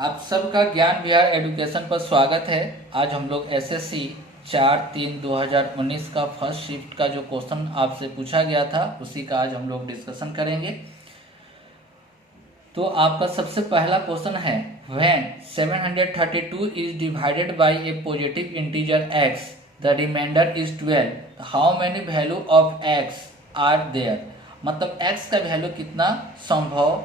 आप सबका ज्ञान विहार एजुकेशन पर स्वागत है। आज हम लोग एसएससी 4/3/2019 का फर्स्ट शिफ्ट का जो क्वेश्चन आपसे पूछा गया था उसी का आज हम लोग डिस्कशन करेंगे। तो आपका सबसे पहला क्वेश्चन है, when 732 is divided by a positive integer x, the remainder is 12, how many value of x are there. मतलब x का वैल्यू कितना संभव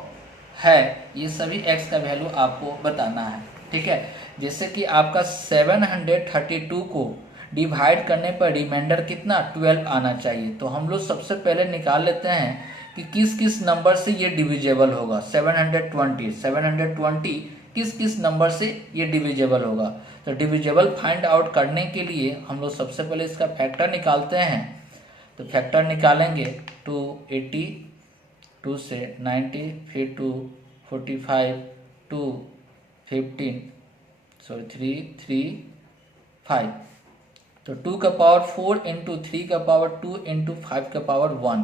है, ये सभी x का वैल्यू आपको बताना है। ठीक है, जैसे कि आपका 732 को डिवाइड करने पर रिमाइंडर कितना 12 आना चाहिए। तो हम लोग सबसे पहले निकाल लेते हैं कि किस किस नंबर से ये डिविजेबल होगा। 720 किस किस नंबर से ये डिविजेबल होगा। तो डिविजेबल फाइंड आउट करने के लिए हम लोग सबसे पहले इसका फैक्टर निकालते हैं। तो फैक्टर निकालेंगे 280, 2 से 90, फिर 2 45, 2 15, 3 5। तो 2 का पावर 4 इंटू 3 का पावर 2 इंटू 5 का पावर 1।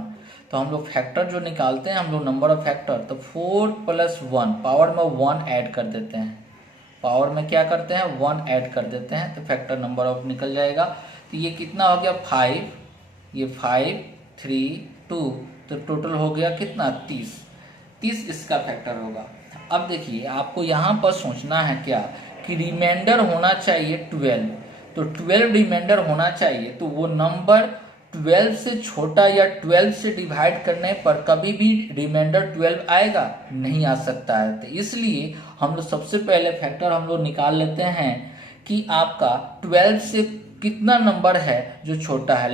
तो हम लोग फैक्टर जो निकालते हैं हम लोग नंबर ऑफ फैक्टर, तो 4 + 1 पावर में 1 ऐड कर देते हैं। पावर में क्या करते हैं 1 ऐड कर देते हैं, तो फैक्टर नंबर ऑफ निकल जाएगा। तो ये कितना हो गया 5, ये 5 3 2, तो टोटल हो गया कितना 30 इसका फैक्टर होगा। अब देखिए आपको यहाँ पर सोचना है क्या कि रिमाइंडर होना चाहिए 12। तो 12 रिमाइंडर होना चाहिए, तो वो नंबर 12 से छोटा या 12 से डिवाइड करने पर कभी भी रिमाइंडर 12 आएगा नहीं आ सकता है। तो इसलिए हम लोग सबसे पहले फैक्टर हम लोग निकाल लेते हैं कि आपका 12 से कितना नंबर है जो छोटा है,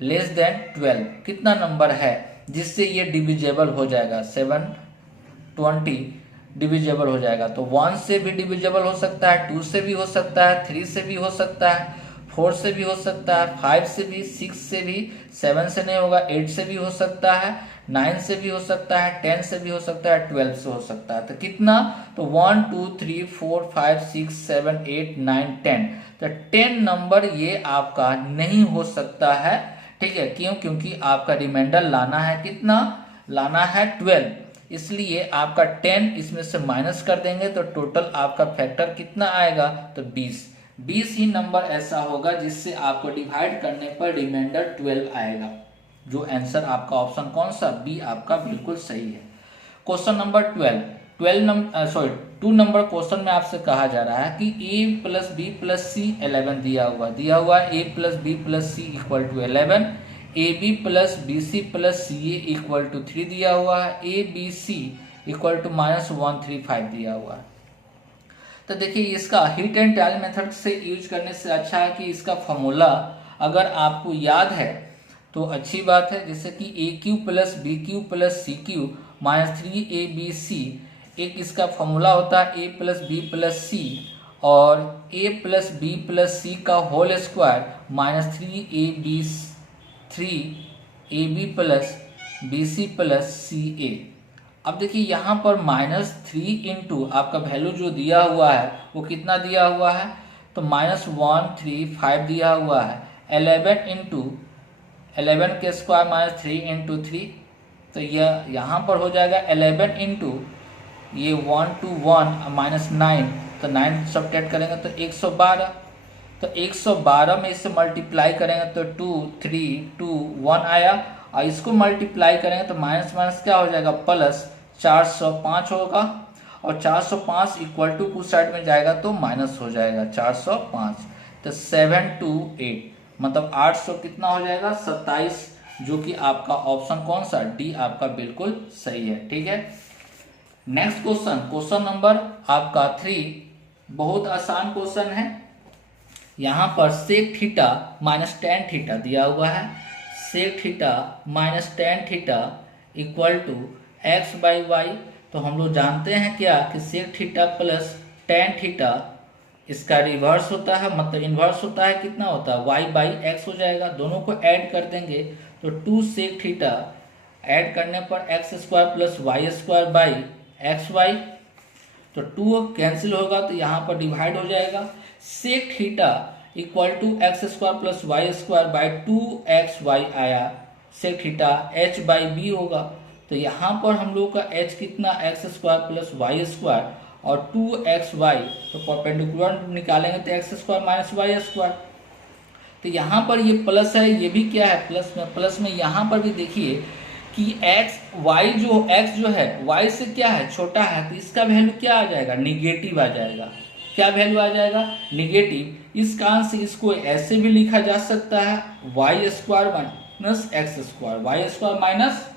लेस देन 12 कितना नंबर है जिससे ये डिविजेबल हो जाएगा। 720 डिविजेबल हो जाएगा। तो 1 से भी डिविजेबल हो सकता है, 2 से भी हो सकता है, 3 से भी हो सकता है, 4 से भी हो सकता है, 5 से भी, 6 से भी, 7 से नहीं होगा, 8 से भी हो सकता है, 9 से भी हो सकता है, 10 से भी हो सकता है, 12 से हो सकता है। तो कितना, तो 1 2 3 4 5 6 7 8 9 10। तो 10 नंबर ये आपका नहीं हो सकता है। ठीक है, क्यों? क्योंकि आपका रिमाइंडर लाना है कितना, लाना है 12, इसलिए आपका 10 इसमें से माइनस कर देंगे तो टोटल आपका फैक्टर कितना आएगा, तो 20 ही नंबर ऐसा होगा जिससे आपको डिवाइड करने पर रिमाइंडर 12 आएगा। जो आंसर आपका ऑप्शन कौन सा, बी आपका बिल्कुल सही है। क्वेश्चन नंबर 2 नंबर क्वेश्चन में आपसे कहा जा रहा है कि a + b + c 11 दिया हुआ है। a + b + c = 11, ab + bc + ca = 3 दिया हुआ है, abc = -135 दिया हुआ है। तो देखिए इसका हीट एंड ट्रायल मेथड से यूज करने से अच्छा है कि इसका फॉर्मूला अगर आपको याद है तो अच्छी बात है। जैसे कि AQ + BQ + CQ -3abc, एक इसका फॉर्मूला होता है a + b + c, और a + b + c का whole square -3ab + bc + ca। अब देखिए यहाँ पर -3 इंटू आपका वैल्यू जो दिया हुआ है वो कितना दिया हुआ है, तो -135 दिया हुआ है। 11 इंटू 11 के स्क्वायर -3 इंटू 3, तो यह यहाँ पर हो जाएगा 11 इंटू ये 1 to 1 -9, तो 9 सब्ट्रैक्ट करेंगे तो 112। तो 112 में इसे मल्टीप्लाई करेंगे तो 2 3 2 1 आया, और इसको मल्टीप्लाई करेंगे तो माइनस माइनस क्या हो जाएगा, प्लस 405 होगा, और 405 इक्वल टू कुछ साइड में जाएगा तो माइनस हो जाएगा 405। तो 728 मतलब 800 कितना हो जाएगा 27, जो कि आपका ऑप्शन कौन सा, डी आपका बिल्कुल सही है। ठीक है, नेक्स्ट क्वेश्चन नंबर आपका 3, बहुत आसान क्वेश्चन है। यहाँ पर sec थीटा -tan थीटा दिया हुआ है। sec theta -tan theta = x/y। तो हम लोग जानते हैं क्या कि sec थीटा + tan थीटा इसका रिवर्स होता है, मतलब इन्वर्स होता है, कितना होता है y/x हो जाएगा। दोनों को ऐड कर देंगे तो 2 sec थीटा ऐड करने पर x² + y² xy, तो 2 कैंसिल होगा तो यहाँ पर डिवाइड हो जाएगा। sec theta = x² + y² 2xy आया, sec थीटा h/b होगा। तो यहाँ पर हम लोग का h कितना x² + y² और 2xy, तो परपेंडिकुलर निकालेंगे तो x square minus y square. तो यहाँ पर ये प्लस है, ये भी क्या है प्लस में यहाँ पर भी देखिए कि x जो है y से क्या है छोटा है, तो इसका वैल्यू क्या आ जाएगा, निगेटिव आ जाएगा। क्या वैल्यू आ जाएगा, निगेटिव। इस कारण से इसको ऐसे भी लिखा जा सकता है y square minus x square, y square minus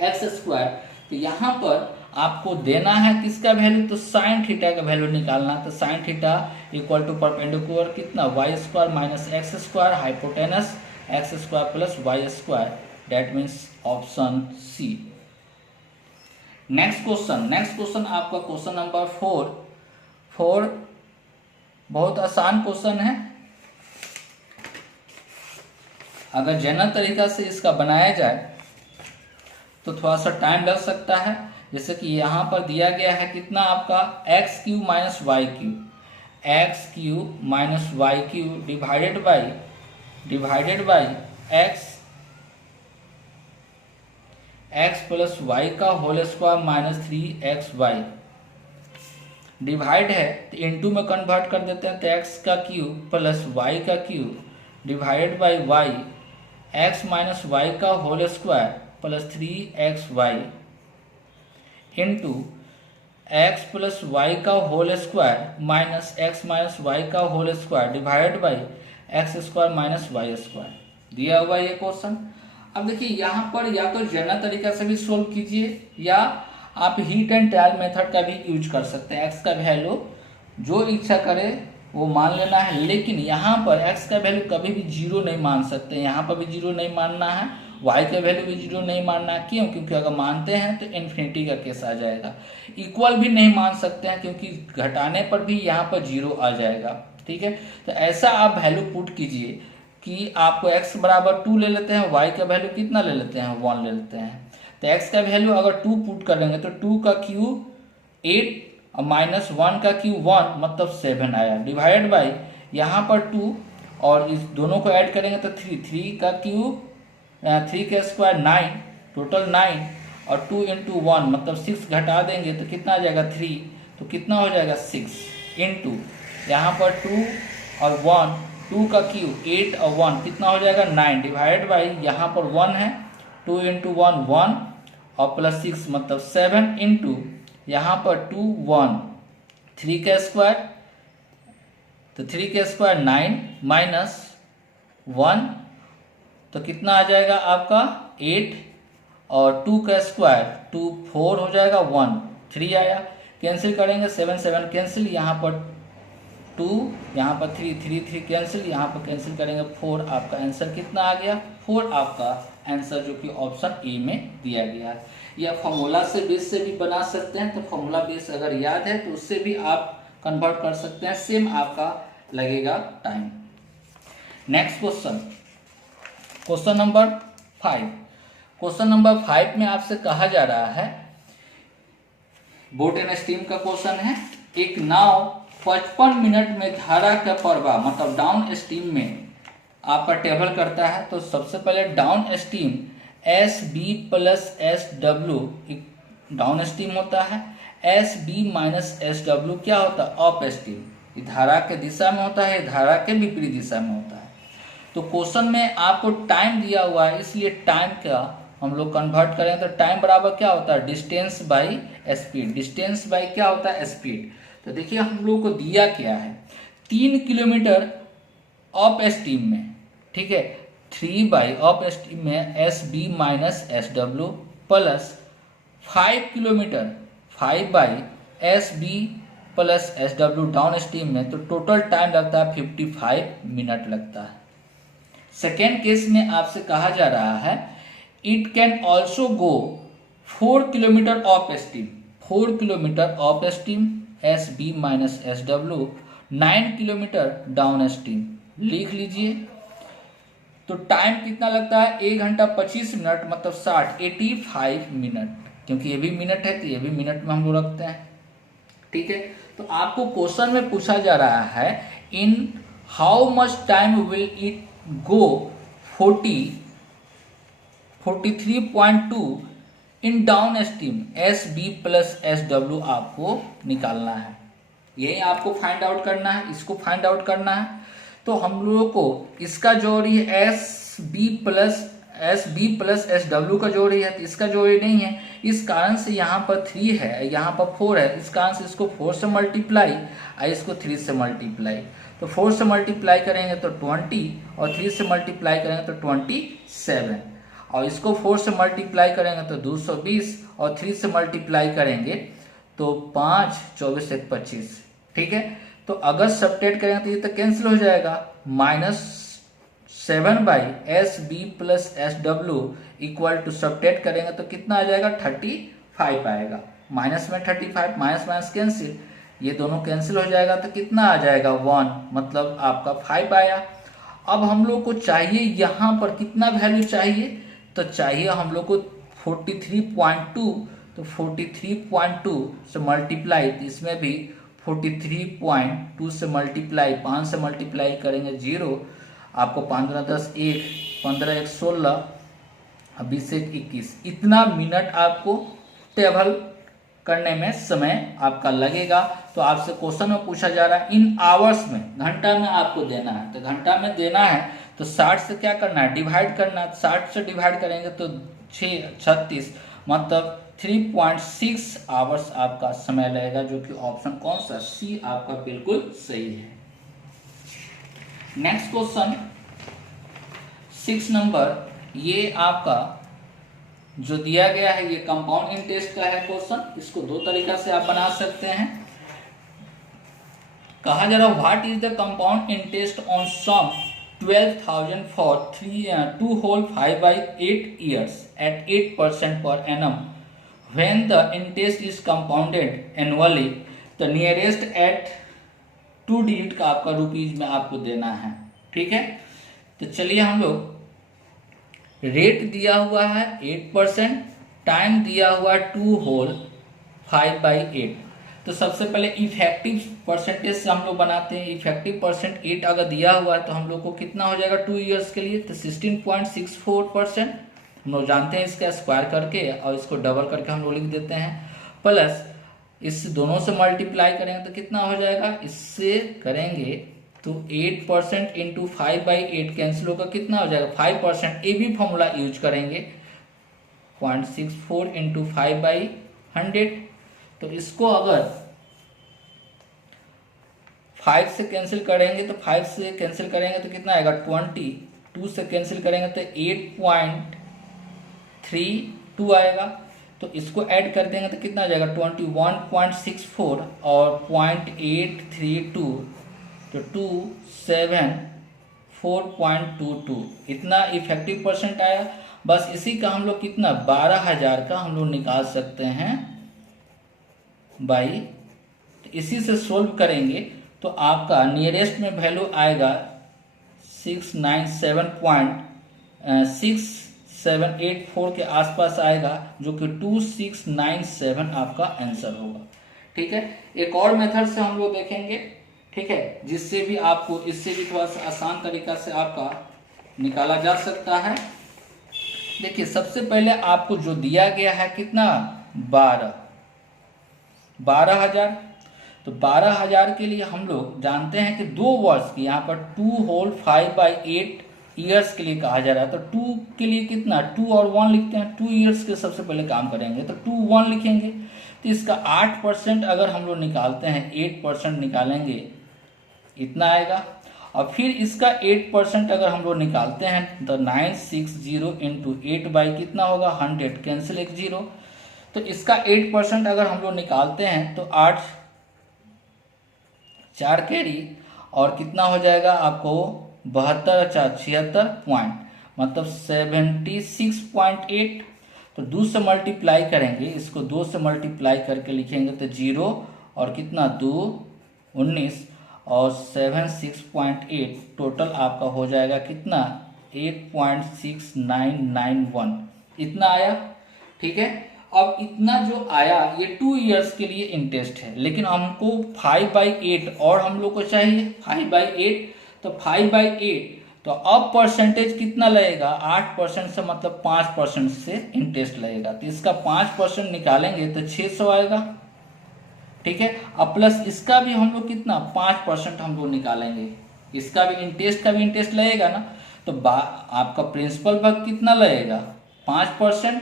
x square. तो यहाँ पर आपको देना है किसका वैल्यू, तो साइन थीटा का वैल्यू निकालना। तो sine theta equal to perpendicular कितना, y square minus x square, hypotenuse x square plus y square, that means option C. Next question आपका क्वेश्चन नंबर 4 बहुत आसान क्वेश्चन है। अगर जनरल तरीका से इसका बनाया जाए तो थोड़ा सा टाइम लग सकता है। जैसे कि यहाँ पर दिया गया है कितना आपका x cube minus y cube, x cube minus y cube divided by x plus y का whole square minus 3xy। Divide है तो इनटू में कन्वर्ट कर देते हैं, तो एक्स का क्यूब प्लस वाई का cube divided by y, x minus y का whole square plus 3xy into x plus y का whole square minus x minus y का whole square divided by x square minus y square. दिया हुआ ये question. अब देखिए यहाँ पर या तो जनरल तरीका से भी सोल्व कीजिए या आप हीट एंड ट्रायल मेथड का भी यूज कर सकते हैं। एक्स का वैल्यू जो इच्छा करे वो मान लेना है, लेकिन यहाँ पर एक्स का वैल्यू कभी भी जीरो नहीं मान सकते, यहाँ पर भी जीरो नहीं मानना है, वाई का वैल्यू भी जीरो नहीं मानना है। क्यों? क्योंकि अगर मानते हैं तो इन्फिनिटी का केस आ जाएगा। इक्वल भी नहीं मान सकते हैं क्योंकि घटाने पर भी यहाँ पर जीरो आ जाएगा। ठीक है, तो ऐसा आप वैल्यू पुट कीजिए कि आपको x बराबर 2 ले लेते हैं, y का वैल्यू कितना ले लेते हैं, 1 ले लेते हैं। तो x का वैल्यू अगर 2 पुट करेंगे तो 2 का क्यूब 8 और माइनस 1 का क्यूब 1 मतलब 7 आया, डिवाइडेड बाई यहाँ पर 2 और इस दोनों को ऐड करेंगे तो 3 का क्यूब 3 का स्क्वायर 9, टोटल 9 और 2 इंटू 1 मतलब 6 घटा देंगे तो कितना आ जाएगा 3, तो कितना हो जाएगा 6 इंटू यहाँ पर 2 और 1, 2 का क्यूब 8 और 1 कितना हो जाएगा 9 डिवाइडेड बाई यहाँ पर 1 है, 2 इंटू 1 1 और प्लस 6 मतलब 7 इंटू यहाँ पर 2 1 3 का स्क्वायर, तो 3 का स्क्वायर 9 माइनस 1 तो कितना आ जाएगा आपका 8 और 2 का स्क्वायर 2 4 हो जाएगा 1 3 आया, कैंसिल करेंगे 7 7 कैंसिल, यहाँ पर 2 यहाँ पर 3 3 3 कैंसिल, यहाँ पर कैंसिल करेंगे 4। आपका आंसर कितना आ गया 4, आपका आंसर जो कि ऑप्शन ए में दिया गया है। या फॉर्मूला से बेस से भी बना सकते हैं, तो फॉर्मूला बेस अगर याद है तो उससे भी आप कन्वर्ट कर सकते हैं, सेम आपका लगेगा time. Next question number 5। Question number 5 में आपसे कहा जा रहा है, बोट एंड स्टीम का क्वेश्चन है। एक नाव 55 मिनट में धारा का प्रवाह मतलब डाउन स्ट्रीम में आपका ट्रेवल करता है। तो सबसे पहले downstream S B plus S W downstream होता है, S B minus S W क्या होता है अप स्ट्रीम, धारा के दिशा में होता है, धारा के विपरीत दिशा में होता है। तो क्वेश्चन में आपको टाइम दिया हुआ है, इसलिए टाइम का हम लोग कन्वर्ट करें तो टाइम बराबर क्या होता है distance by speed, distance by क्या होता है स्पीड। तो देखिए हम लोग को दिया क्या है 3 किलोमीटर अप स्ट्रीम में, ठीक है 3 बाई अप स्ट्रीम में S B minus S W plus 5 kilometre 5 by S B plus S W downstream में, तो टोटल टाइम लगता है 55 मिनट लगता है। सेकेंड केस में आपसे कहा जा रहा है it can also go 4 kilometre of stream, 4 kilometre of stream S B minus S W 9 kilometre downstream लिख लीजिए। तो टाइम कितना लगता है 1 घंटा 25 मिनट मतलब 85 मिनट, क्योंकि ये भी मिनट है तो ये भी मिनट में हम लोग रखते हैं। ठीक है, तो आपको क्वेश्चन में पूछा जा रहा है in how much time will it go 43.2 in down stream SB plus SW आपको निकालना है। यही आपको फाइंड आउट करना है, इसको फाइंड आउट करना है। तो हम लोगों को इसका जोड़ी है SB प्लस SW का जोड़ी है, तो इसका जोड़ी नहीं है, इस कारण से यहाँ पर 3 है, यहाँ पर 4 है, इस कारण से इसको 4 से मल्टीप्लाई और इसको 3 से मल्टीप्लाई। तो 4 से मल्टीप्लाई करेंगे तो 20 और 3 से मल्टीप्लाई करेंगे तो 27 और इसको 4 से मल्टीप्लाई करेंगे तो 220 और 3 से मल्टीप्लाई करेंगे तो 5 24 1 25। ठीक है, तो अगर सब्ट्रैक्ट करेंगे तो ये तो कैंसिल हो जाएगा। -7/SB plus SW equal to subtract करेंगे तो कितना आ जाएगा 35 आएगा। माइनस में 35, माइनस माइनस कैंसिल, ये दोनों कैंसिल हो जाएगा तो कितना आ जाएगा 1, मतलब आपका 5 आया। अब हम लोग को चाहिए यहाँ पर कितना वैल्यू चाहिए, तो चाहिए हम लोग को 43.2, तो 43.2 से मल्टीप्लाई, इसमें भी 43.2 से मल्टीप्लाई, 5 से मल्टीप्लाई करेंगे 0, आपको 5 × 10 1, 15 1 16, 20 1 21, इतना मिनट आपको टेबल करने में समय आपका लगेगा। तो आपसे क्वेश्चन में पूछा जा रहा है इन आवर्स में, घंटा में आपको देना है, तो घंटा में देना है तो 60 से क्या करना है, डिवाइड करना है। 60 से डिवाइड करेंगे तो 36, मतलब 3.6 आवर्स आपका समय लगेगा, जो कि ऑप्शन कौन सा, सी आपका बिल्कुल सही है। नेक्स्ट क्वेश्चन 6 नंबर, ये आपका जो दिया गया है ये कंपाउंड इंटरेस्ट का है क्वेश्चन। इसको दो तरीका से आप बना सकते हैं। कहा जा रहा what is the compound interest on sum 12,000 for 2 whole 5/8 years at 8% per annum when the interest is compounded annually, the nearest at 2 digit का आपका रुपीज में आपको देना है। ठीक है, तो चलिए हम लोग, रेट दिया हुआ है 8%, टाइम दिया हुआ है 2 whole 5/8। तो सबसे पहले इफेक्टिव परसेंटेज से हम लोग बनाते हैं। इफेक्टिव परसेंट 8 अगर दिया हुआ है तो हम लोग को कितना हो जाएगा 2 इयर्स के लिए, तो 16.64%। हम लोग जानते हैं इसका स्क्वायर करके और इसको डबल करके हम लोग लिख देते हैं, प्लस इस दोनों से मल्टीप्लाई करेंगे तो कितना हो जाएगा, इससे करेंगे तो 8% इंटू 5/8 कैंसिल होगा, कितना हो जाएगा 5%। ये भी फॉर्मूला यूज करेंगे, 0.64 इंटू 5/100। तो इसको अगर 5 से कैंसिल करेंगे तो 5 से कैंसिल करेंगे तो कितना आएगा 20, 2 से कैंसिल करेंगे तो 8.32 आएगा। तो इसको ऐड कर देंगे तो कितना आ जाएगा 21.64 और 0.832, तो 274.22, इतना इफेक्टिव परसेंट आया। बस इसी का हम लोग कितना 12,000 का हम लोग निकाल सकते हैं बाई, तो इसी से सोल्व करेंगे तो आपका नियरेस्ट में वैल्यू आएगा 6784 के आसपास आएगा, जो कि 2697 आपका आंसर होगा। ठीक है, एक और मेथड से हम लोग देखेंगे, ठीक है, जिससे भी आपको इससे भी थोड़ा सा आसान तरीका से आपका निकाला जा सकता है। देखिए, सबसे पहले आपको जो दिया गया है कितना 12,000, तो 12,000 के लिए हम लोग जानते हैं कि 2 वर्ष की, यहाँ पर 2 whole 5/8 ईयर्स के लिए कहा जा रहा है। तो 2 के लिए कितना 2 और 1 लिखते हैं, 2 ईयर्स के सबसे पहले काम करेंगे तो 2 1 लिखेंगे। तो इसका 8% अगर हम लोग निकालते हैं, 8% निकालेंगे इतना आएगा। और फिर इसका 8% अगर हम लोग निकालते हैं तो 960 इंटू 8 बाई कितना होगा 100, कैंसिल 1 0। तो इसका 8% अगर हम लोग निकालते हैं तो 8 4 कैरी और कितना हो जाएगा आपको 72 4 76 पॉइंट, मतलब 76.8। तो 2 से मल्टीप्लाई करेंगे, इसको 2 से मल्टीप्लाई करके लिखेंगे तो 0 और कितना 2 19 और 76.8, टोटल आपका हो जाएगा कितना 8.6991, इतना आया। ठीक है, अब इतना जो आया ये 2 इयर्स के लिए इंटरेस्ट है, लेकिन हमको 5/8 और हम लोग को चाहिए 5/8। तो 5/8 तो अब परसेंटेज कितना लगेगा, 8% से मतलब 5% से इंटरेस्ट लगेगा। तो इसका 5% निकालेंगे तो 600 आएगा, ठीक है। अब प्लस इसका भी हम लोग कितना 5% हम लोग निकालेंगे, इसका भी इंटरेस्ट का भी इंटरेस्ट लगेगा ना। तो आपका प्रिंसिपल भाग कितना लगेगा 5%।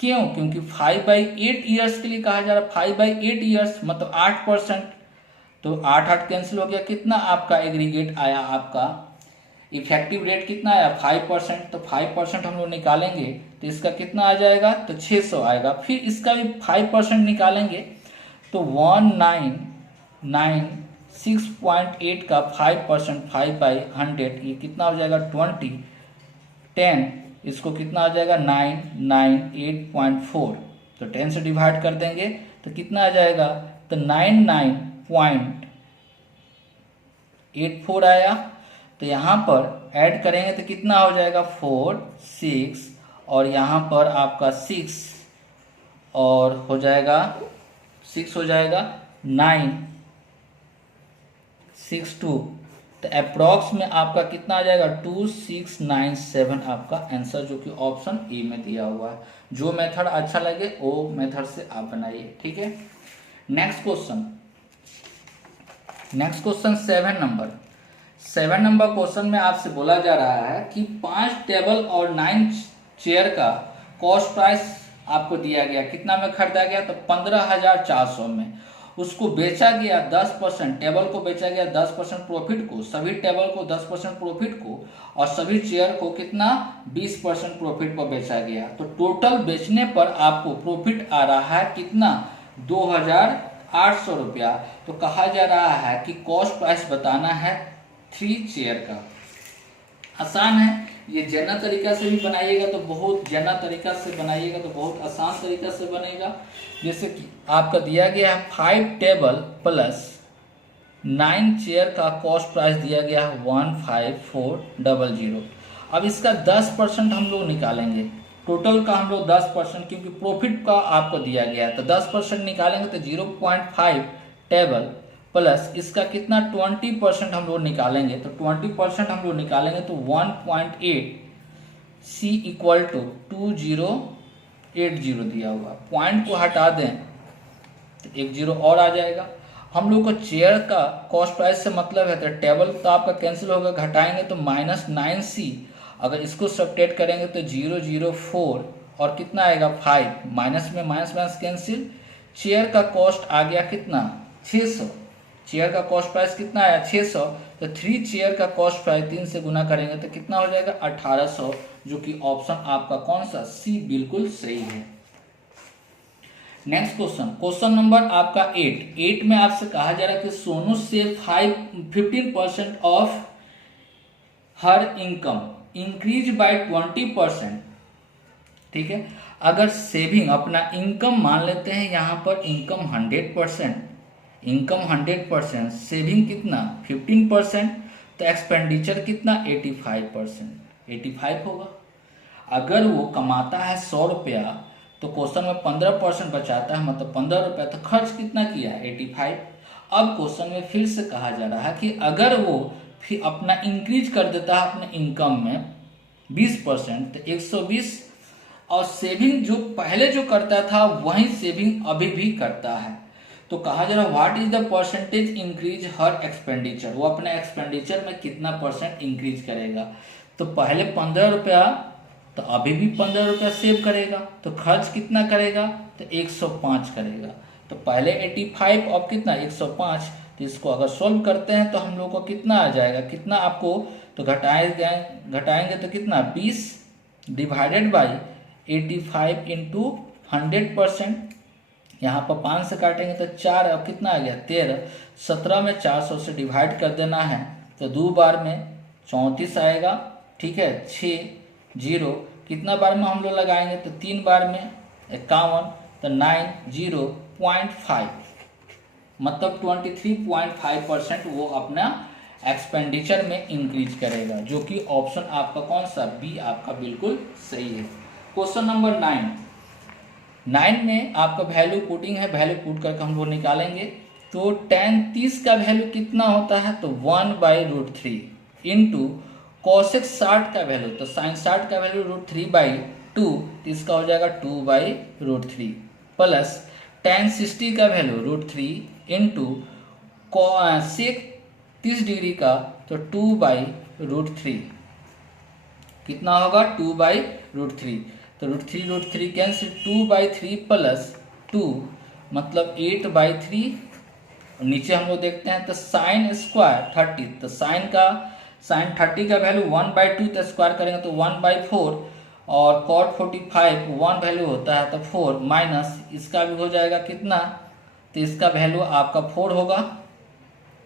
क्यों, क्योंकि 5/8 ईयर्स के लिए कहा जा रहा है, 5/8 ईयर्स मतलब 8%। तो 8 कैंसिल हो गया, कितना आपका एग्रीगेट आया, आपका इफेक्टिव रेट कितना आया 5%। तो 5% हम लोग निकालेंगे तो इसका कितना आ जाएगा, तो 600 आएगा। फिर इसका भी 5% निकालेंगे तो 1996.8 का 5%, 5/100 ये कितना हो जाएगा 20, 10 इसको कितना आ जाएगा 998.4। तो 10 से डिवाइड कर देंगे तो कितना आ जाएगा, तो 99.84 आया। तो यहाँ पर ऐड करेंगे तो कितना हो जाएगा 4, 6 और यहाँ पर आपका 6 और हो जाएगा 6 हो जाएगा 9, 6, 2। तो अप्रॉक्स में आपका कितना आ जाएगा 2697 आपका आंसर, जो कि ऑप्शन ए में दिया हुआ है। जो मेथड अच्छा लगे वो मेथड से आप बनाइए, ठीक है। नेक्स्ट क्वेश्चन 7 नंबर क्वेश्चन में आपसे बोला जा रहा है कि 5 टेबल और 9 चेयर का कॉस्ट प्राइस आपको दिया गया, कितना में खरीदा गया, तो 15,400 में। उसको बेचा गया 10%, टेबल को बेचा गया 10% प्रॉफिट को, सभी टेबल को 10% प्रॉफिट को और सभी चेयर को कितना 20% प्रॉफिट को बेचा गया। तो टोटल बेचने पर आपको प्रॉफिट आ रहा है कितना 2,800 रुपया। तो कहा जा रहा है कि कॉस्ट प्राइस बताना है 3 चेयर का। आसान है, ये जनरल तरीका से भी बनाइएगा तो बहुत जनरल तरीका से बनाइएगा तो बहुत आसान तरीका से बनेगा। जैसे कि आपका दिया गया है 5 टेबल प्लस 9 चेयर का कॉस्ट प्राइस दिया गया है 15,400। अब इसका 10% हम लोग निकालेंगे, टोटल का हम लोग 10%, क्योंकि प्रॉफिट का आपको दिया गया है तो 10% निकालेंगे तो 0.5 टेबल प्लस इसका कितना 20% हम लोग निकालेंगे। तो 20% हम लोग निकालेंगे तो 1.8 C इक्वल टू 2080 दिया हुआ। पॉइंट को हटा दें तो 10 और आ जाएगा। हम लोग को चेयर का कॉस्ट प्राइस से मतलब है तो टेबल तो आपका कैंसिल होगा, घटाएंगे तो -9C। अगर इसको सब्ट्रैक्ट करेंगे तो 004 और कितना आएगा 5, माइनस में माइनस माइनस कैंसिल। चेयर का कॉस्ट आ गया कितना 600, चेयर का कॉस्ट प्राइस कितना आया 600। तो 3 चेयर का कॉस्ट प्राइस 3 से गुना करेंगे तो कितना हो जाएगा 1800, जो कि ऑप्शन आपका कौन सा सी बिल्कुल सही है। नेक्स्ट क्वेश्चन नंबर आपका 8 में आपसे कहा जा रहा है कि सोनू से 15% of her income increase by 20%, ठीक है। अगर सेविंग अपना इनकम मान लेते हैं, यहाँ पर इनकम 100%, सेविंग कितना 15%, तो एक्सपेंडिचर कितना 85% होगा। अगर वो कमाता है 100 रुपया तो क्वेश्चन में 15% बचाता है, मतलब 15 रुपया, तो खर्च कितना किया 85। अब क्वेश्चन में फिर से कहा जा रहा है कि अगर वो फिर अपना इंक्रीज कर देता है अपने इनकम में 20% तो 120, और सेविंग जो पहले जो करता था वही सेविंग अभी भी करता है। तो कहा जा रहा है what is the percentage increase her expenditure, वो अपने एक्सपेंडिचर में कितना % इंक्रीज करेगा। तो पहले 15 रुपया तो अभी भी 15 रुपया सेव करेगा, तो खर्च कितना करेगा तो 105 करेगा। तो पहले 85 और कितना 105, तो इसको अगर सोल्व करते हैं तो हम लोग को कितना आ जाएगा, कितना आपको तो घटाएंगे तो कितना 20 डिवाइडेड बाई 85 इंटू 100%। यहाँ पर 5 से काटेंगे तो 4 और कितना आ गया 13, 17 में 400 से डिवाइड कर देना है तो 2 बार में 34 आएगा, ठीक है। 6 0 कितना बार में हम लोग लगाएंगे तो 3 बार में 51, तो 90.5 मतलब 23.5% वो अपना एक्सपेंडिचर में इंक्रीज करेगा, जो कि ऑप्शन आपका कौन सा बी आपका बिल्कुल सही है। क्वेश्चन नंबर 9 में आपका वैल्यू पुटिंग है, वैल्यू पुट करके हम लोग निकालेंगे। तो tan 30 का वैल्यू कितना होता है तो 1/√3 इंटू कोसेक 60 का वैल्यू, तो साइन 60 का वैल्यू √3/2, तो इसका हो जाएगा 2/√3 प्लस tan 60 का वैल्यू √3 इंटू सेक 30 डिग्री का, तो 2/√3 कितना होगा 2/√3, तो √3 कैंसिल, 2/3 प्लस 2 मतलब 8/3, नीचे हम लोग देखते हैं तो साइन स्क्वायर 30, तो साइन 30 का वैल्यू 1/2, तो स्क्वायर करेंगे तो 1/4, और कॉट 45 1 वैल्यू होता है तो 4 माइनस इसका भी हो जाएगा कितना, तो इसका वैल्यू आपका 4 होगा,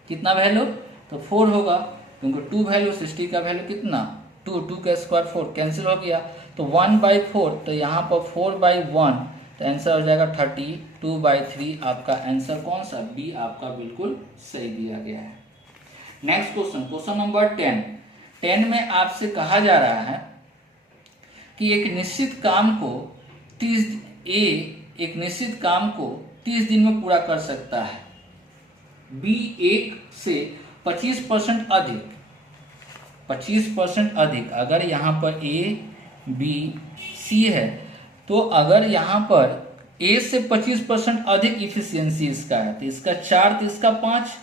कितना वैल्यू, तो 4 होगा, क्योंकि 2 वैल्यू 60 का वैल्यू कितना 2 का स्क्वायर 4 कैंसिल हो गया, तो 1/4, तो यहाँ पर 4/1, तो आंसर हो जाएगा 32/3। आपका आंसर कौन सा, बी आपका बिल्कुल सही दिया गया है। नेक्स्ट क्वेश्चन नंबर 10 में आपसे कहा जा रहा है कि एक निश्चित काम को 30 दिन में पूरा कर सकता है, बी 1 से 25% अधिक, अगर यहाँ पर ए बी सी है, तो अगर यहाँ पर ए से 25% अधिक इफिशियंसी इसका है, तो इसका 4, तो इसका 5।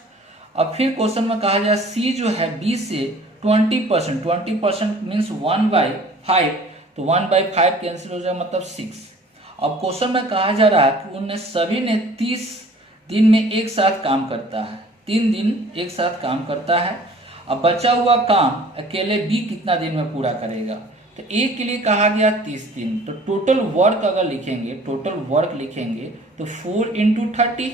अब फिर क्वेश्चन में कहा जाए सी जो है बी से 20% मीन्स 1/5, तो 1/5 कैंसिल हो जाएगा मतलब 6। अब क्वेश्चन में कहा जा रहा है कि उनने सभी ने 30 दिन में एक साथ काम करता है, 3 दिन एक साथ काम करता है। अब बचा हुआ काम अकेले बी कितना दिन में पूरा करेगा, तो ए के लिए कहा गया 30 दिन, तो टोटल वर्क अगर लिखेंगे तो 4 × 30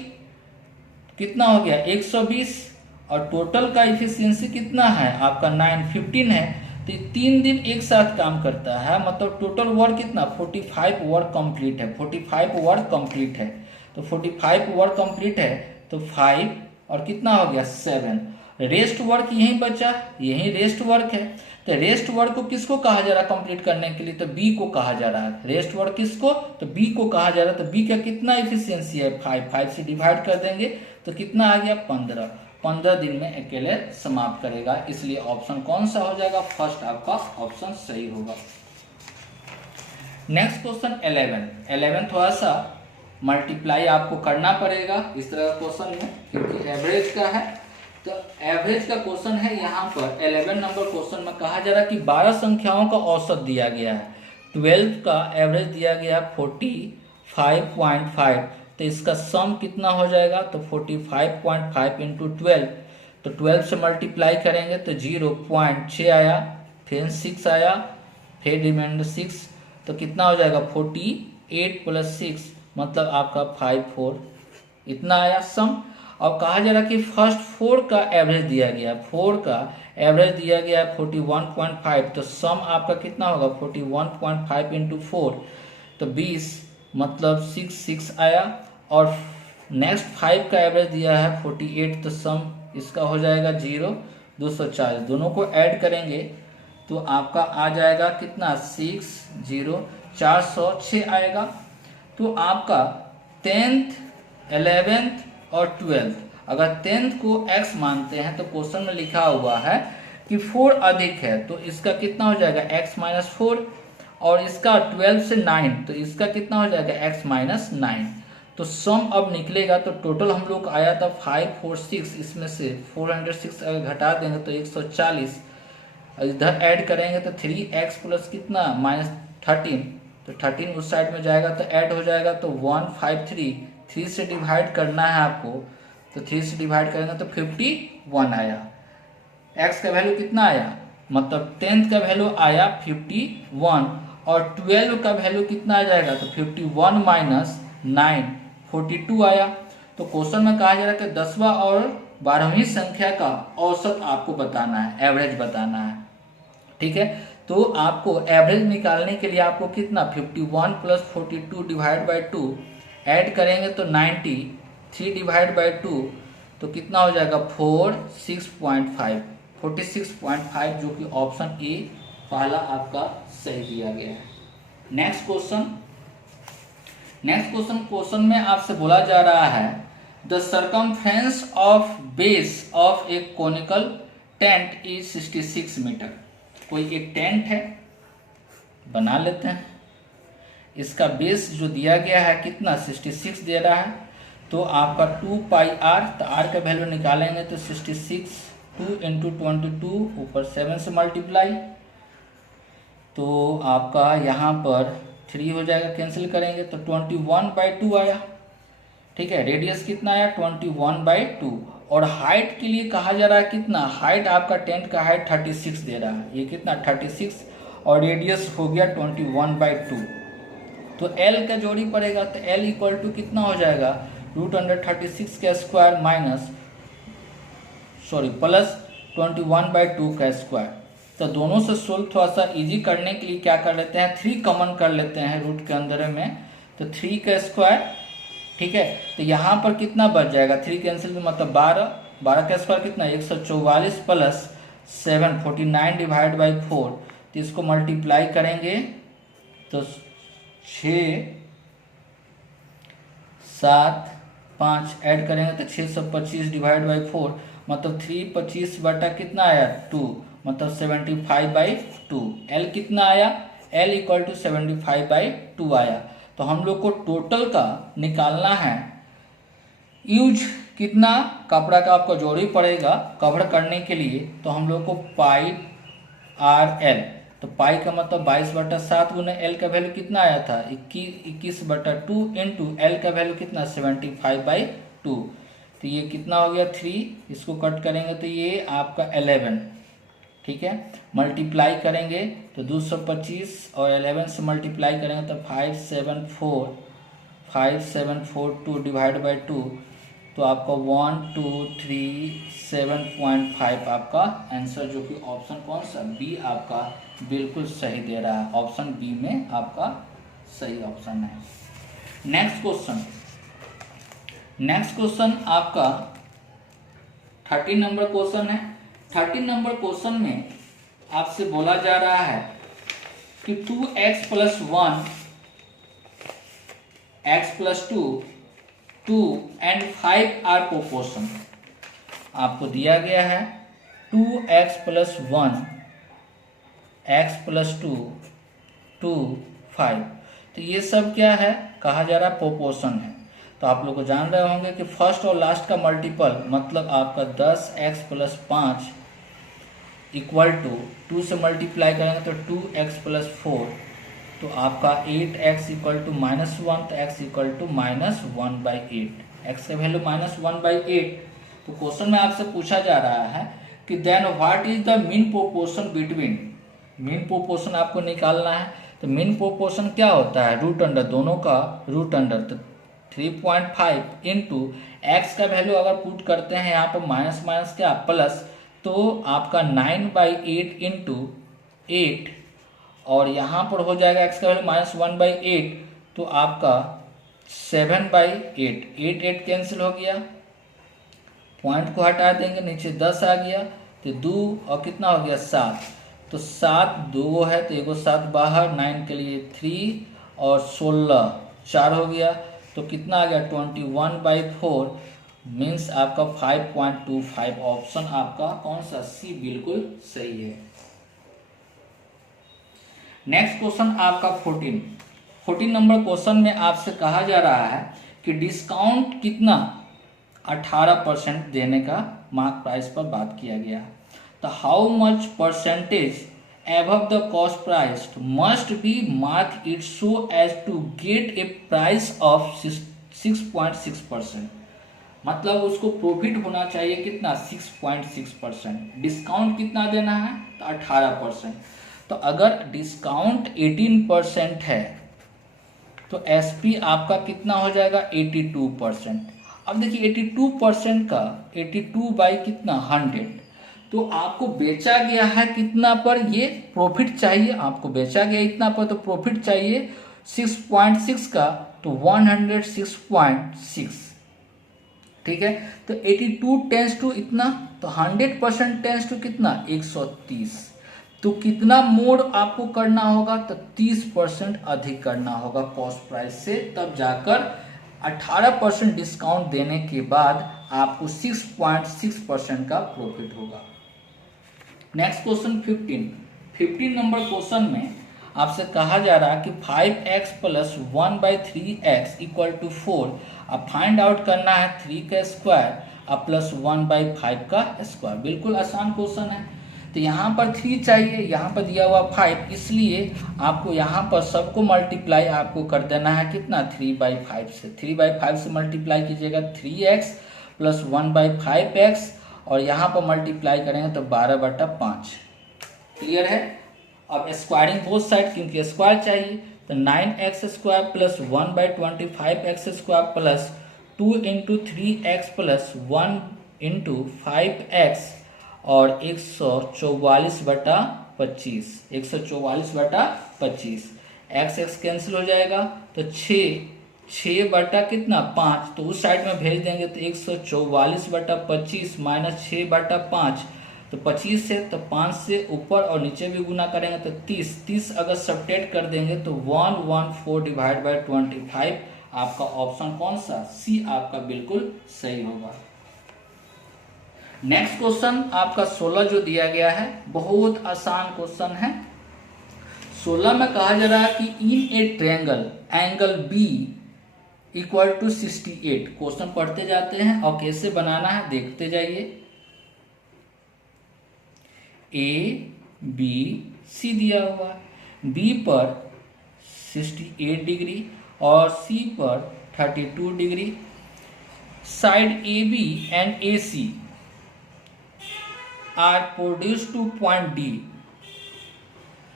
कितना हो गया 120, और टोटल का इफिशियंसी कितना है आपका 15 है, तो 3 दिन एक साथ काम करता है, मतलब टोटल वर्क कितना 45 वर्क कंप्लीट है, तो 45 वर्क कंप्लीट है, तो 5 और कितना हो गया 7, रेस्ट वर्क यही बचा, यही रेस्ट वर्क है, तो रेस्ट वर्क को किसको कहा जा रहा है कंप्लीट करने के लिए, तो बी को कहा जा रहा है, रेस्ट वर्क किसको, तो बी को कहा जा रहा है, तो बी का कितना इफिशियंसी है 5 से डिवाइड कर देंगे तो कितना आ गया 15 दिन में अकेले समाप्त करेगा, इसलिए ऑप्शन कौन सा हो जाएगा, फर्स्ट आपका ऑप्शन सही होगा। नेक्स्ट क्वेश्चन 11 थोड़ा सा मल्टीप्लाई आपको करना पड़ेगा इस तरह का क्वेश्चन में, क्योंकि एवरेज का है, तो एवरेज का क्वेश्चन है। यहाँ पर 11 नंबर क्वेश्चन में कहा जा रहा है कि 12 संख्याओं का औसत दिया गया है, 12 का एवरेज दिया गया है 45.5, तो इसका सम कितना हो जाएगा, तो 45.5 × 12, तो 12 से मल्टीप्लाई करेंगे तो 0.6 आया, फिर 6 आया, फिर रिमाइंडर 6, तो कितना हो जाएगा 48 + 6 मतलब आपका 54, इतना आया सम। अब कहा जा रहा कि फर्स्ट 4 का एवरेज दिया गया, 4 का एवरेज दिया गया है 41.5, तो सम आपका कितना होगा 41.5 × 4, तो 20 मतलब 6 आया, और नेक्स्ट 5 का एवरेज दिया है 48, तो सम इसका हो जाएगा 0 240, दोनों को ऐड करेंगे तो आपका आ जाएगा कितना 6 0 406 आएगा। तो आपका 10th 11th और 12th, अगर 10th को x मानते हैं तो क्वेश्चन में लिखा हुआ है कि 4 अधिक है, तो इसका कितना हो जाएगा x - 4, और इसका 12 से 9, तो इसका कितना हो जाएगा x - 9, तो सम अब निकलेगा, तो टोटल हम लोग आया था 546, इसमें से 406 अगर घटा देंगे तो 140, इधर ऐड करेंगे तो 3x प्लस कितना -13, तो 13 उस साइड में जाएगा तो ऐड हो जाएगा, तो 153, 3 से डिवाइड करना है आपको, तो 3 से डिवाइड करेंगे तो 51 आया। x का वैल्यू कितना आया, मतलब 10th का वैल्यू आया 51, और 12 का वैल्यू कितना आ जाएगा, तो 51 - 9 42 आया। तो क्वेश्चन में कहा जा रहा है कि 10वां और 12वीं संख्या का औसत आपको बताना है, एवरेज बताना है, ठीक है। तो आपको एवरेज निकालने के लिए आपको कितना 51 + 42 / 2 ऐड करेंगे तो 90, 3 / 2 तो कितना हो जाएगा 46.5, जो कि ऑप्शन ए पहला आपका सही दिया गया है। नेक्स्ट क्वेश्चन में आपसे बोला जा रहा है the circumference of base of a conical tent is 66 metre. कोई एक टेंट है, बना लेते हैं। इसका बेस जो दिया गया है कितना 66 दे रहा है, तो आपका 2 पाई आर, तो आर का वैल्यू निकालेंगे तो 66 2 इंटू 22 ऊपर 7 से मल्टीप्लाई, तो आपका यहाँ पर 3 हो जाएगा, कैंसिल करेंगे तो 21/2 आया। ठीक है, रेडियस कितना आया 21/2। और हाइट के लिए कहा जा रहा है कितना, हाइट आपका टेंट का हाइट 36 दे रहा है, ये कितना 36 और रेडियस हो गया 21/2। तो L का जोड़ी पड़ेगा, तो L इक्वल टू कितना हो जाएगा √36 का स्क्वायर प्लस 21/2 का स्क्वायर। तो दोनों से सोल्व थोड़ा सा इजी करने के लिए क्या कर लेते हैं, 3 कॉमन कर लेते हैं रूट के अंदर में, तो 3 का स्क्वायर। ठीक है, तो यहाँ पर कितना बच जाएगा, 3 कैंसिल मतलब 12 का स्क्वायर कितना 144 प्लस 7 49 डिवाइड बाई 4, तो इसको मल्टीप्लाई करेंगे तो 6 7 5 ऐड करेंगे तो 625 डिवाइड बाई 4 मतलब 325 बटा कितना आया 2 मतलब 75/2। L कितना आया, L इक्वल टू 75/2 आया। तो हम लोग को टोटल का निकालना है, यूज कितना कपड़ा का आपको जोड़ी पड़ेगा कवर करने के लिए, तो हम लोग को पाई आर एल, तो पाई का मतलब 22/7 गुना एल का वैल्यू कितना आया था 21/2 इंटू एल का वैल्यू कितना 75/2, तो ये कितना हो गया 3, इसको कट करेंगे तो ये आपका 11। ठीक है, मल्टीप्लाई करेंगे तो 225 और 11 से मल्टीप्लाई करेंगे तो 5742 डिवाइड बाई 2, तो आपका 1237.5 आपका आंसर, जो कि ऑप्शन कौन सा बी आपका बिल्कुल सही दे रहा है, ऑप्शन बी में आपका सही ऑप्शन है। नेक्स्ट क्वेश्चन आपका 13 नंबर क्वेश्चन है। 13 नंबर क्वेश्चन में आपसे बोला जा रहा है कि 2x + 1 x + 2 2 and 5 are proportion. आपको दिया गया है 2x + 1 x + 2 2 5, तो ये सब क्या है कहा जा रहा है प्रोपोर्शन है। तो आप लोग को जान रहे होंगे कि फर्स्ट और लास्ट का मल्टीपल मतलब आपका 10x + 5 इक्वल टू 2 से मल्टीप्लाई करेंगे तो 2x + 4, तो आपका 8x इक्वल टू -1, तो x इक्वल टू -1/8, x का वैल्यू -1/8। तो क्वेश्चन में आपसे पूछा जा रहा है कि then what is the mean proportion between, mean proportion आपको निकालना है। तो मीन प्रोपोर्शन क्या होता है, रूट अंडर, दोनों का रूट अंडर, तो 3.5 इंटू एक्स का वैल्यू अगर पुट करते हैं यहाँ पर माइनस माइनस क्या प्लस, तो आपका 9/8 इंटू 8 और यहाँ पर हो जाएगा x का वैल्यू -1/8, तो आपका 7/8, 8 कैंसिल हो गया, पॉइंट को हटा देंगे, नीचे 10 आ गया, तो 2 और कितना हो गया 7, तो 7 2 है तो एगो 7 बाहर, 9 के लिए 3 और 16 4 हो गया, तो कितना आ गया 21/4 मीन्स आपका 5.25। ऑप्शन आपका कौन सा सी बिल्कुल सही है। नेक्स्ट क्वेश्चन आपका 14 नंबर क्वेश्चन में आपसे कहा जा रहा है कि डिस्काउंट कितना 18% देने का मार्क प्राइस पर बात किया गया। तो how much percentage above the cost price must be marked it so as to get a price of 6.6%, मतलब उसको प्रॉफिट होना चाहिए कितना 6.6%। डिस्काउंट कितना देना है तो 18%। तो अगर डिस्काउंट 18% है तो एसपी आपका कितना हो जाएगा 82%। अब देखिए 82% का 82 बाई कितना 100, तो आपको बेचा गया है कितना पर, ये प्रॉफिट चाहिए, आपको बेचा गया इतना पर तो प्रॉफिट चाहिए 6.6 का, तो 106.6। ठीक है, तो 82 टेंस टू इतना, तो 100% टेंस टू कितना 130, तो कितना मोड आपको करना होगा तो 30% अधिक करना होगा कॉस्ट प्राइस से, तब जाकर 18% डिस्काउंट देने के बाद आपको 6.6% का प्रॉफिट होगा। नेक्स्ट क्वेश्चन 15 नंबर क्वेश्चन में आपसे कहा जा रहा है कि 5x plus 1/3x equal to 4। अब फाइंड आउट करना है 3 का स्क्वायर अब प्लस 1/5 का स्क्वायर। बिल्कुल आसान क्वेश्चन है। तो यहाँ पर 3 चाहिए, यहाँ पर दिया हुआ 5, इसलिए आपको यहाँ पर सबको मल्टीप्लाई आपको कर देना है कितना 3/5 से। 3/5 से मल्टीप्लाई कीजिएगा 3x प्लस 1/5x और यहाँ पर मल्टीप्लाई करेंगे तो 12/5। क्लियर है। अब स्क्वायरिंग बोथ साइड, क्योंकि स्क्वायर चाहिए, तो 9x square plus 1/25x square plus 2 into 3x plus 1 into 5x और 144/25। 144/25 x कैंसिल हो जाएगा तो 6 बटा कितना 5, तो उस साइड में भेज देंगे तो 144/25 माइनस 6/5, तो 25 से तो 5 से ऊपर और नीचे भी गुना करेंगे तो 30 अगर सब्ट्रैक्ट कर देंगे तो 114/25। आपका ऑप्शन कौन सा, सी आपका बिल्कुल सही होगा। नेक्स्ट क्वेश्चन आपका 16 जो दिया गया है, बहुत आसान क्वेश्चन है। 16 में कहा जा रहा है कि in a triangle angle B equal to 68। Question पढ़ते जाते हैं और कैसे बनाना है देखते जाइए। ए बी सी दिया हुआ है, बी पर 68 डिग्री और सी पर 32 degree. Side a b and a c are produce to point d.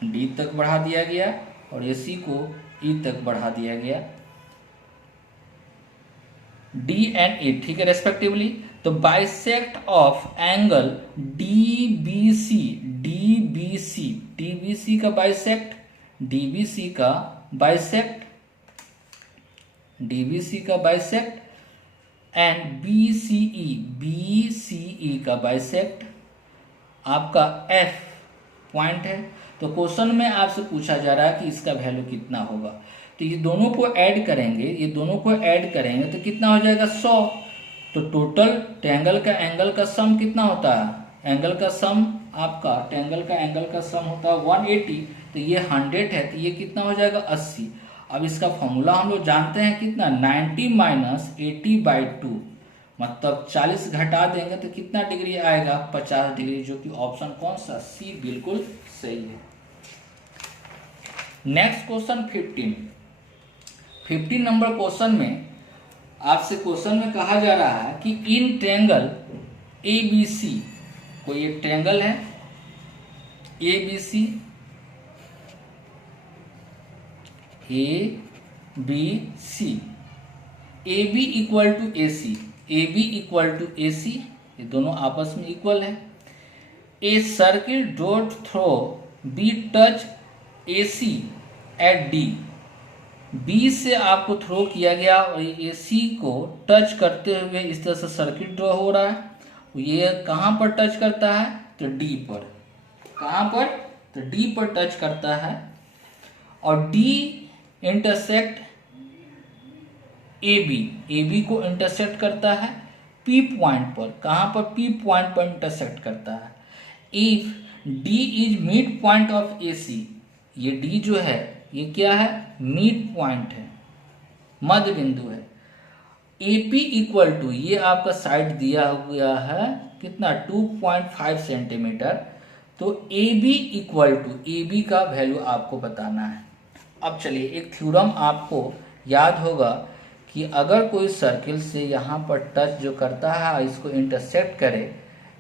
D तक बढ़ा दिया गया और ए सी को ई तक बढ़ा दिया गया, डी एंड ए, ठीक है, रेस्पेक्टिवली। तो bisect of angle DBC, DBC, DBC का बाइसेक्ट, डीबीसी का बाइसेक्ट, डीबीसी का बाइसेक्ट एंड बीसीई, बीसीई का बाइसेक्ट। आपका एफ पॉइंट है। तो क्वेश्चन में आपसे पूछा जा रहा है कि इसका वैल्यू कितना होगा। तो ये दोनों को ऐड करेंगे, ये दोनों को ऐड करेंगे तो कितना हो जाएगा 100। तो टोटल ट्रायंगल का एंगल का सम कितना होता है, एंगल का सम आपका ट्रायंगल का एंगल का सम होता है 180। तो ये 100 है तो ये कितना हो जाएगा 80। अब इसका फॉर्मूला हम लोग जानते हैं कितना, 90 माइनस 80/2, मतलब 40 घटा देंगे तो कितना डिग्री आएगा 50 डिग्री, जो कि ऑप्शन कौन सा, सी बिल्कुल सही है। नेक्स्ट क्वेश्चन 15 नंबर क्वेश्चन में आपसे क्वेश्चन में कहा जा रहा है कि इन ट्रायंगल ए बी सी, कोई एक ट्रायंगल है A B C, A B C, A B equal to A C, A B equal to A C, ये दोनों आपस में इक्वल है। ए सर्किल डोंट through B touch A C at D, B से आपको थ्रो किया गया और ए सी को टच करते हुए इस तरह से सर्किट ड्रॉ हो रहा है। ये कहाँ पर टच करता है, तो डी पर। कहाँ पर, तो डी पर टच करता है और डी इंटरसेक्ट ए बी को इंटरसेक्ट करता है पी पॉइंट पर। कहाँ पर, पी पॉइंट पर इंटरसेक्ट करता है। If D is mid point of A C, ये डी जो है ये क्या है, मिड पॉइंट है, मध्य बिंदु है। ए पी इक्वल टू, ये आपका साइड दिया हुआ है कितना 2.5 सेंटीमीटर। तो a B equal to, a b का वैल्यू आपको बताना है। अब चलिए एक थ्योरम आपको याद होगा कि अगर कोई सर्किल से यहाँ पर टच जो करता है इसको इंटरसेक्ट करे,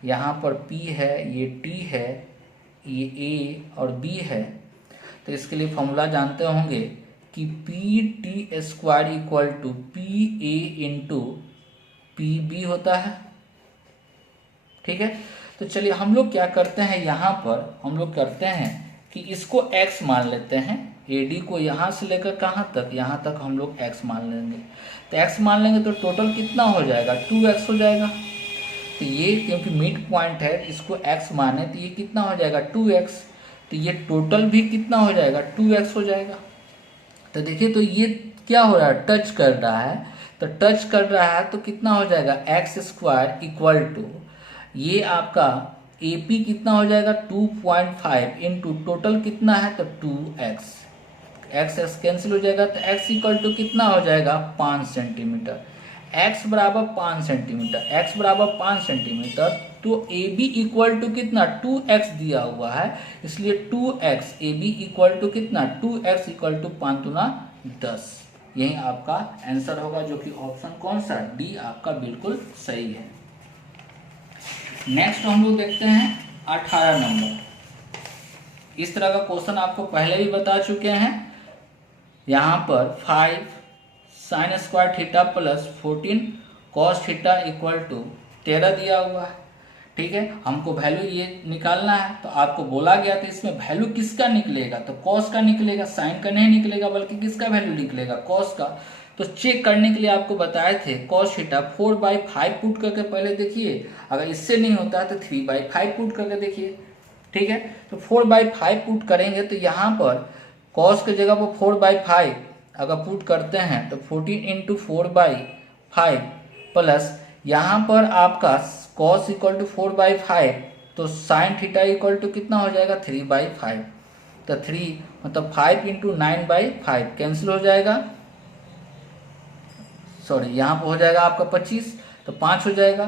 यहाँ पर P है, ये T है, ये A और B है, तो इसके लिए फॉर्मूला जानते होंगे कि p t square equal to p a into p b होता है। ठीक है, तो चलिए हम लोग क्या करते हैं, यहाँ पर हम लोग करते हैं कि इसको x मान लेते हैं। AD को यहाँ से लेकर कहाँ तक, यहाँ तक हम लोग x मान लेंगे। तो x मान लेंगे तो टोटल कितना हो जाएगा, 2x हो जाएगा। तो ये क्योंकि मिड पॉइंट है इसको x माने तो ये कितना हो जाएगा 2x। तो ये टोटल भी कितना हो जाएगा 2x हो जाएगा। तो देखिए तो ये क्या हो रहा है, टच कर रहा है, तो टच कर रहा है तो कितना हो जाएगा x स्क्वायर इक्वल टू, ये आपका ए पी कितना हो जाएगा 2.5 इंटू टोटल कितना है तो 2x, एक्स कैंसिल हो जाएगा तो x इक्वल टू कितना हो जाएगा 5 सेंटीमीटर। x बराबर 5 सेंटीमीटर, x बराबर 5 सेंटीमीटर, तो ए बी इक्वल टू कितना 2x दिया हुआ है, इसलिए 2x A B equal to कितना 2x इक्वल टू 5 दूना 10। यही आपका आंसर होगा, जो कि ऑप्शन कौन सा डी आपका बिल्कुल सही है। नेक्स्ट हम लोग देखते हैं 18 नंबर। इस तरह का क्वेश्चन आपको पहले भी बता चुके हैं। यहाँ पर 5 sine square theta plus 14 cos theta equal to 13 दिया हुआ है। ठीक है, हमको वैल्यू ये निकालना है, तो आपको बोला गया था इसमें वैल्यू किसका निकलेगा, तो कॉस का निकलेगा, साइन का नहीं निकलेगा, बल्कि किसका वैल्यू निकलेगा कॉस का। तो चेक करने के लिए आपको बताए थे कॉस थीटा 4/5 पुट करके पहले देखिए, अगर इससे नहीं होता है तो 3/5 पुट करके देखिए। ठीक है, तो 4/5 पुट करेंगे तो यहाँ पर कॉस की जगह पर 4/5 अगर पुट करते हैं तो 14 इंटू 4/5 प्लस यहाँ पर आपका कॉस इक्वल टू 4/5, तो साइन थीटा इक्वल टू कितना हो जाएगा 3/5, तो 3 मतलब 5 इंटू 9/5 कैंसिल हो जाएगा, सॉरी यहाँ पर हो जाएगा आपका 25, तो 5 हो जाएगा,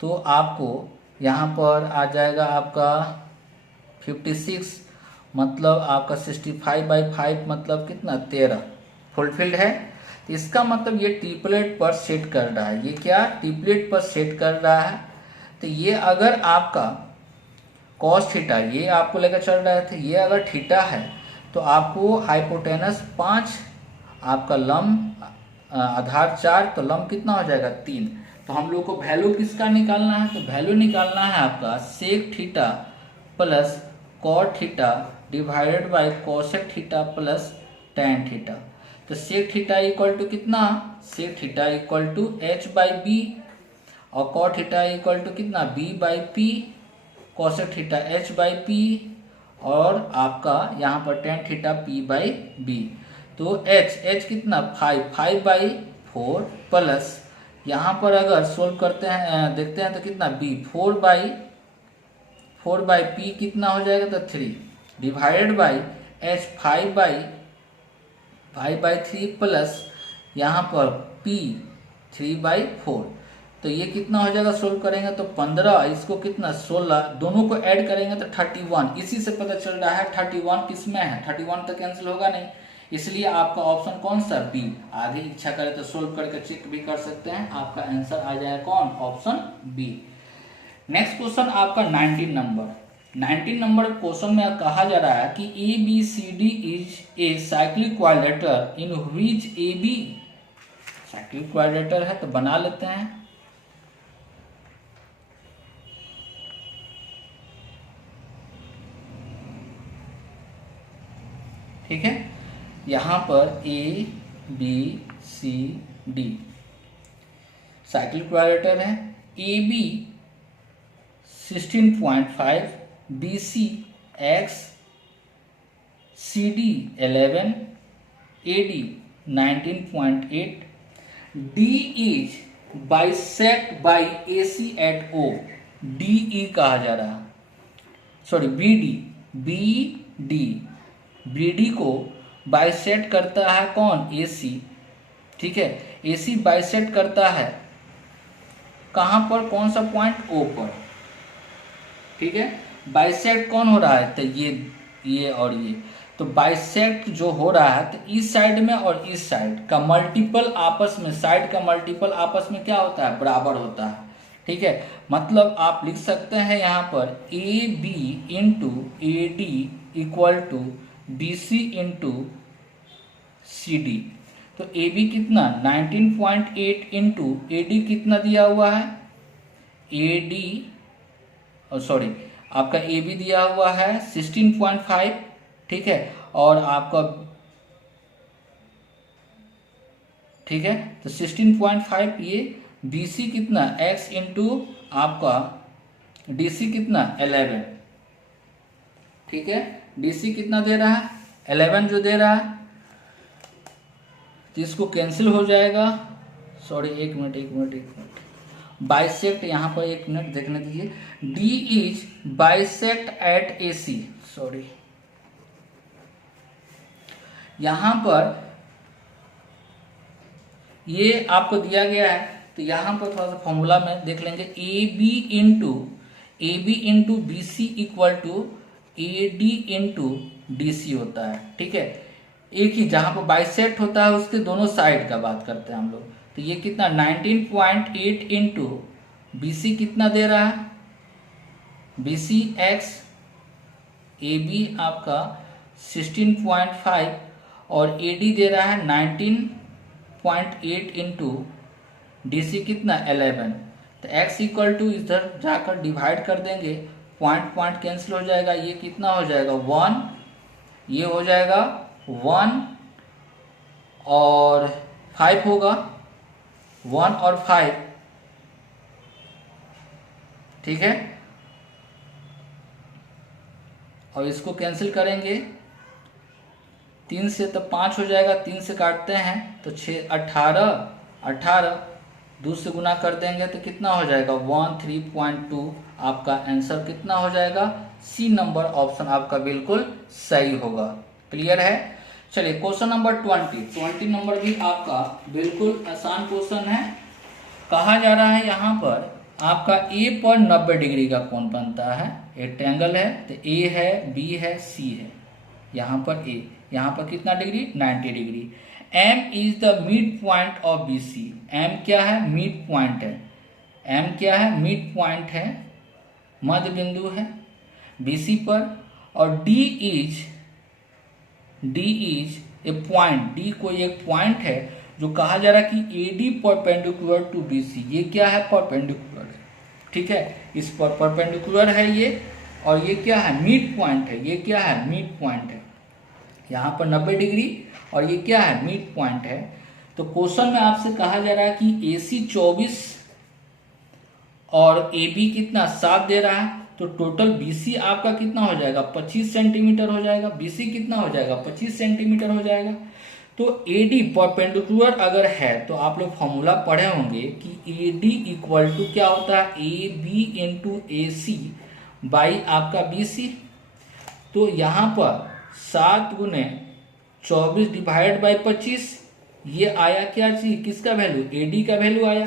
तो आपको यहाँ पर आ जाएगा आपका 56, मतलब आपका 65/5 मतलब कितना 13 फुलफिल्ड है। तो इसका मतलब ये ट्रिपलेट पर सेट कर रहा है, ये क्या ट्रिपलेट पर सेट कर रहा है। तो ये अगर आपका कॉस थीटा ये आपको लेकर चल रहा है, तो ये अगर थीटा है तो आपको हाइपोटेनस 5, आपका लंब आधार 4, तो लंब कितना हो जाएगा 3। तो हम लोग को वैल्यू किसका निकालना है, तो वैल्यू निकालना है आपका sec theta plus cot theta divided by cosec theta plus tan theta. तो सेक थीटा इक्वल टू कितना, sec theta equal to h/b और कॉट थीटा इक्वल टू कितना b/p, कोसेक थीटा h/p और आपका यहाँ पर टैन थीटा p/b। तो h कितना 5/4 प्लस यहाँ पर अगर सोल्व करते हैं देखते हैं तो कितना b 4/p कितना हो जाएगा तो 3 डिवाइडेड बाई h 5/3 प्लस यहाँ पर p 3/4। तो ये कितना हो जाएगा सोल्व करेंगे तो 15, इसको कितना 16, दोनों को ऐड करेंगे तो 31। इसी से पता चल रहा है 31 किस में है, 31 तो कैंसिल होगा नहीं, इसलिए आपका ऑप्शन कौन सा बी। आगे इच्छा करे तो सोल्व करके चेक भी कर सकते हैं, आपका आंसर आ जाएगा कौन ऑप्शन बी। नेक्स्ट क्वेश्चन आपका 19 नंबर क्वेश्चन में कहा जा रहा है कि ABCD is a cyclic quadrilateral in which AB cyclic quadrilateral है, तो बना लेते हैं। ठीक है, यहाँ पर ABCD साइक्लिक क्वाड्रिलेटरल है, AB 16.5, BC X, CD 11, AD 19.8, D is bisect by AC at O, DE कहा जा रहा है, सॉरी BD को बाइसेट करता है कौन AC। ठीक है, AC बाइसेट करता है कहाँ पर, कौन सा पॉइंट O पर। ठीक है, बाइसेक्ट कौन हो रहा है, तो ये और ये, तो बाइसेक्ट जो हो रहा है तो इस साइड में और इस साइड का मल्टीपल आपस में, साइड का मल्टीपल आपस में क्या होता है बराबर होता है। ठीक है, मतलब आप लिख सकते हैं यहाँ पर AB into AD equal to BC into CD। तो AB कितना 19.8 इंटू AD कितना दिया हुआ है, AD सॉरी आपका AB दिया हुआ है 16.5। ठीक है, और आपका ठीक है तो 16.5 ये BC कितना X इंटू आपका DC कितना 11। ठीक है, DC कितना दे रहा है 11 जो दे रहा है, जिसको कैंसिल हो जाएगा, सॉरी एक मिनट बाइसेक्ट, यहाँ पर एक मिनट देखने दीजिए, d is bisect at a c, sorry यहाँ पर ये आपको दिया गया है, तो यहाँ पर थोड़ा सा फॉर्मूला में देख लेंगे, a b into b c equal to a d into d c होता है। ठीक है, एक ही जहाँ पर बाइसेक्ट होता है उसके दोनों साइड का बात करते हैं हम लोग। तो ये कितना 19.8 इंटू बी सी कितना दे रहा है, b c x, a b आपका 16.5 और ए डी दे रहा है 19.8 इंटू डी सी कितना 11। तो x इक्वल टू इधर जाकर डिवाइड कर देंगे, पॉइंट कैंसिल हो जाएगा, ये कितना हो जाएगा 1, ये हो जाएगा 1 और 5 होगा, 1 और 5, ठीक है, और इसको कैंसिल करेंगे 3 से तो 5 हो जाएगा, 3 से काटते हैं तो 6 18 2 से गुना कर देंगे तो कितना हो जाएगा 13.2। आपका आंसर कितना हो जाएगा, सी नंबर ऑप्शन आपका बिल्कुल सही होगा। क्लियर है। चलिए क्वेश्चन नंबर 20 नंबर भी आपका बिल्कुल आसान क्वेश्चन है। कहा जा रहा है यहाँ पर आपका ए पर 90 डिग्री का कोण बनता है, एक ट्रायंगल है, तो ए है, बी है, सी है, यहाँ पर ए, यहाँ पर कितना degree 90 degree. M is the mid point of b c, M क्या है, मिड पॉइंट है, M क्या है, मिड पॉइंट है, मध्य बिंदु है बी सी पर, और D is a point, D कोई एक पॉइंट है जो कहा जा रहा है कि AD परपेंडिकुलर टू BC, ये क्या है, परपेंडिकुलर है, ठीक है, इस पर परपेंडिकुलर है ये, और ये क्या है, मिड पॉइंट है, ये क्या है, मिड पॉइंट है, यहाँ पर 90 डिग्री और ये क्या है, मिड पॉइंट है। तो क्वेश्चन में आपसे कहा जा रहा है कि AC 24 और AB कितना 7 दे रहा है, तो टोटल BC आपका कितना हो जाएगा 25 सेंटीमीटर हो जाएगा, BC कितना हो जाएगा 25 सेंटीमीटर हो जाएगा। तो AD परपेंडिकुलर अगर है तो आप लोग फॉर्मूला पढ़े होंगे कि AD इक्वल टू क्या होता है, AB इंटू AC बाई आपका BC। तो यहाँ पर 7 गुने 24 डिवाइड बाई 25, ये आया क्या चीज, किसका वैल्यू, AD का वैल्यू आया।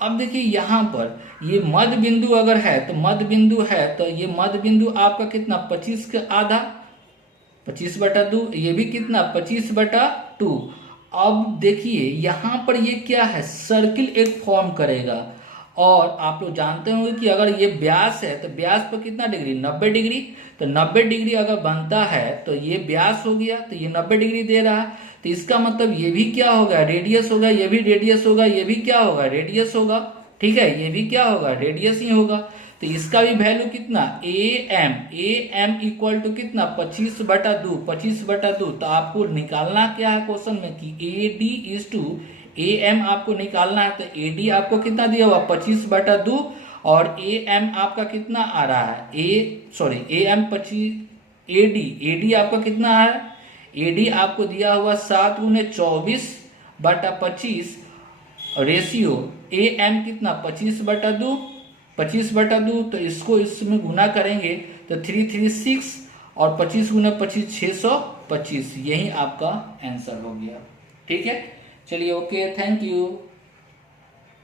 अब देखिए यहाँ पर ये मध्य बिंदु अगर है तो मध्य बिंदु है, तो ये मध्य बिंदु आपका कितना 25 का आधा, 25/2, ये भी कितना 25/2। अब देखिए यहाँ पर ये क्या है, सर्किल एक फॉर्म करेगा, और आप लोग जानते होंगे कि अगर ये व्यास है तो व्यास पर कितना डिग्री 90 डिग्री, तो 90 डिग्री अगर बनता है तो ये व्यास हो गया, तो ये 90 डिग्री दे रहा है, तो इसका मतलब ये भी क्या होगा, रेडियस होगा, ये भी रेडियस होगा, ये भी क्या होगा, रेडियस होगा, ठीक है, ये भी क्या होगा, रेडियस ही होगा। तो इसका भी वैल्यू कितना AM इक्वल टू कितना 25/2, तो आपको निकालना क्या है क्वेश्चन में कि AD इज टू AM आपको निकालना है, तो AD आपको कितना दिया हुआ 25/2 और AM आपका कितना आ रहा है, AM 25, AD आपका आ रहा है, AD आपको दिया हुआ 7 गुने 24/25 रेशियो AM कितना 25/2, तो इसको इसमें गुना करेंगे तो 336 और 25 गुने 25 625, यही आपका आंसर हो गया। ठीक है, चलिए ओके, थैंक यू।